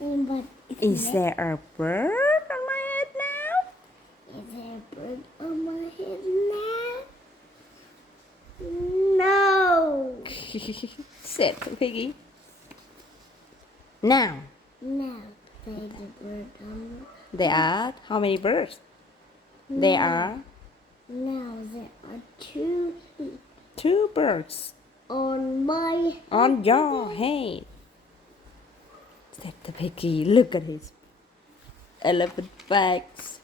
But Is there a bird on my head now? is there a bird on my head now? No. Said the piggy. Now, Now, say the bird on. there are how many birds? There are Now there are two birds on my head. on your head. Said the piggy. Look at his elephant bags.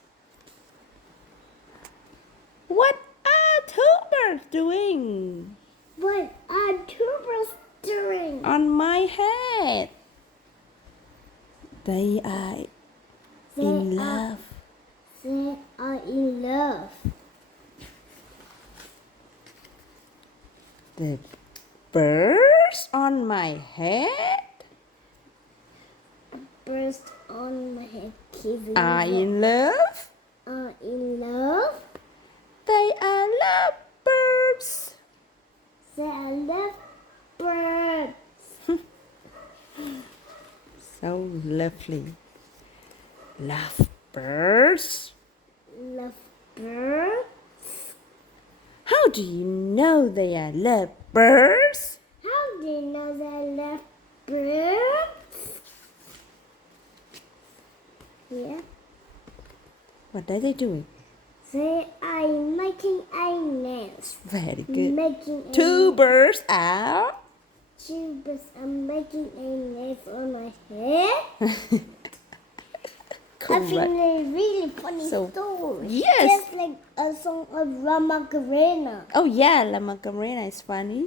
What are two birds doing What are two birds doing? on my head? They are in love. They are in love. The birds on my head Birds on my head are in love. are in love. They are love birds. They are love birds. So lovely. Love birds. Love birds. How do you know they are love birds? How do you know they are love birds? Yeah. What are they doing? They are making a nest. Very good. Making a Two birds are. Two birds are making a nest on my head. I think Correct. they're really funny So, story. yes. Just like a song of Ramakarena. Oh yeah, La Macarena is funny.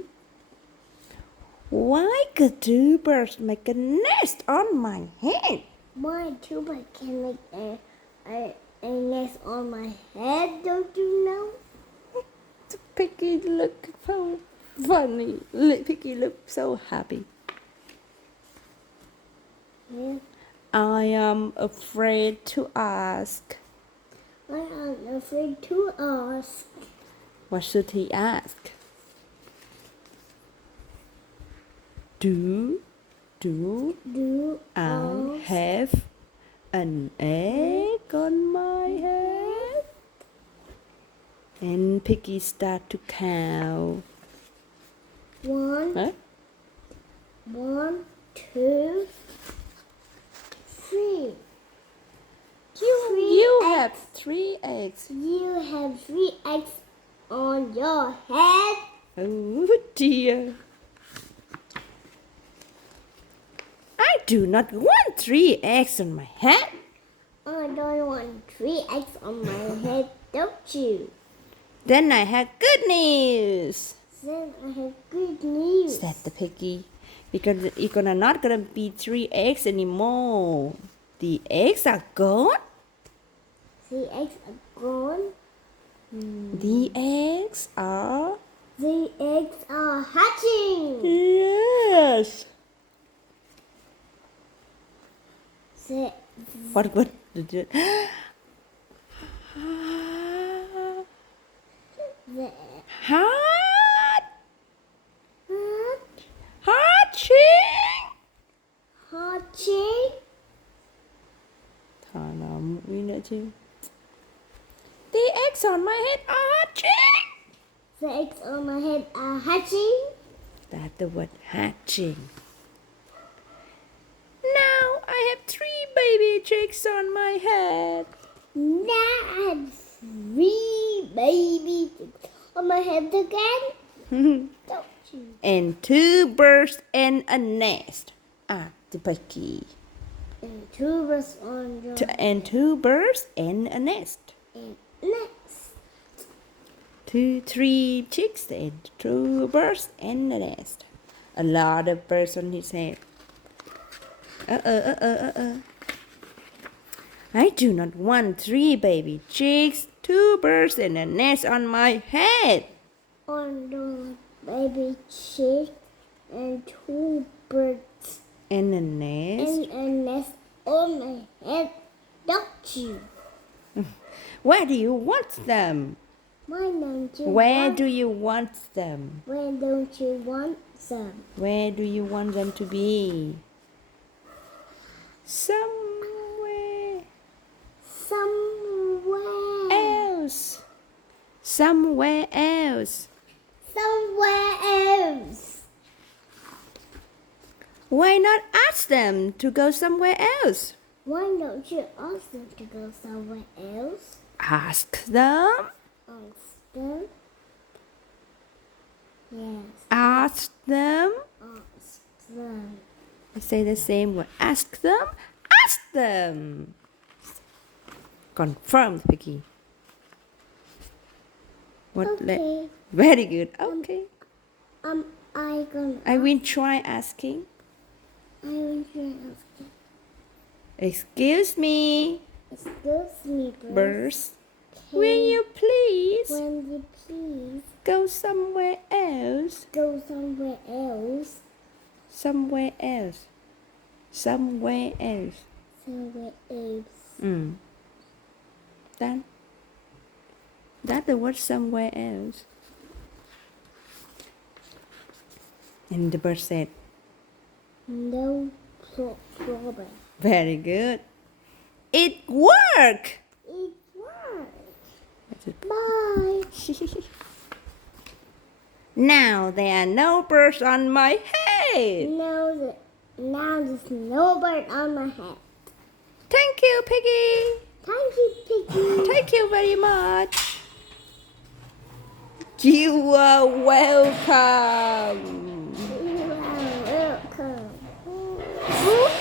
Why could two birds make a nest on my head? My two birds can make a nest on my head, don't you know? The piggy look so funny. Piggy look so happy. Yeah. I am afraid to ask. I am afraid to ask. What should he ask? Do Do I have an egg on my head? And Piggy start to count. one, Huh? 1, 2, 3. You have 3 eggs. You have 3 eggs on your head. Oh dear. I do not want 3 eggs on my head. I don't want 3 eggs on my head, don't you? Then I have good news, Then I have good news. said the piggy. Because you're not gonna be 3 eggs anymore. The eggs are gone. The eggs are gone. The eggs are. The eggs are hatching. Yes. The, What? the, Hot. Hatching. hatching. Thở nào mũi nữa chứ. The eggs on my head are hatching. The eggs on my head are hatching. That's the word hatching. Now I have 3 baby chicks on my head. Now I have 3 baby chicks on my head again. Don't you? And 2 birds and a nest. The piggy. And 2 birds on your And 2 birds and a nest. and next. 2, 3 chicks and 2 birds and a nest. A lot of birds on his head. I do not want 3 baby chicks, 2 birds and a nest on my head. On the baby chick and 2 birds And a nest? and a nest on my head, don't you? Where do you want them? Why don't you Where want, do you want them? why don't you want some? Where do you want them to be? Somewhere Somewhere. else. Somewhere else. Somewhere else. Why not ask them to go somewhere else? Why don't you ask them to go somewhere else? Ask them. Ask them. Yes. Ask them. Ask them. I say the same word. Ask them. Ask them. Confirmed, Vicky. What? Okay. Very good. Okay. I gonna. I will try asking. I will try asking. Excuse me, Excuse me, birds. Will you please When you please go somewhere else? go somewhere else. Somewhere else. Somewhere else. Somewhere else. Done. That's the word somewhere else. And the bird said, No problem. very good. It worked. It worked. That's it. Bye. Now there are no birds on my head. Now there's no bird on my head. Thank you, Piggy. Thank you, Piggy. Thank you very much. You are welcome. You are welcome.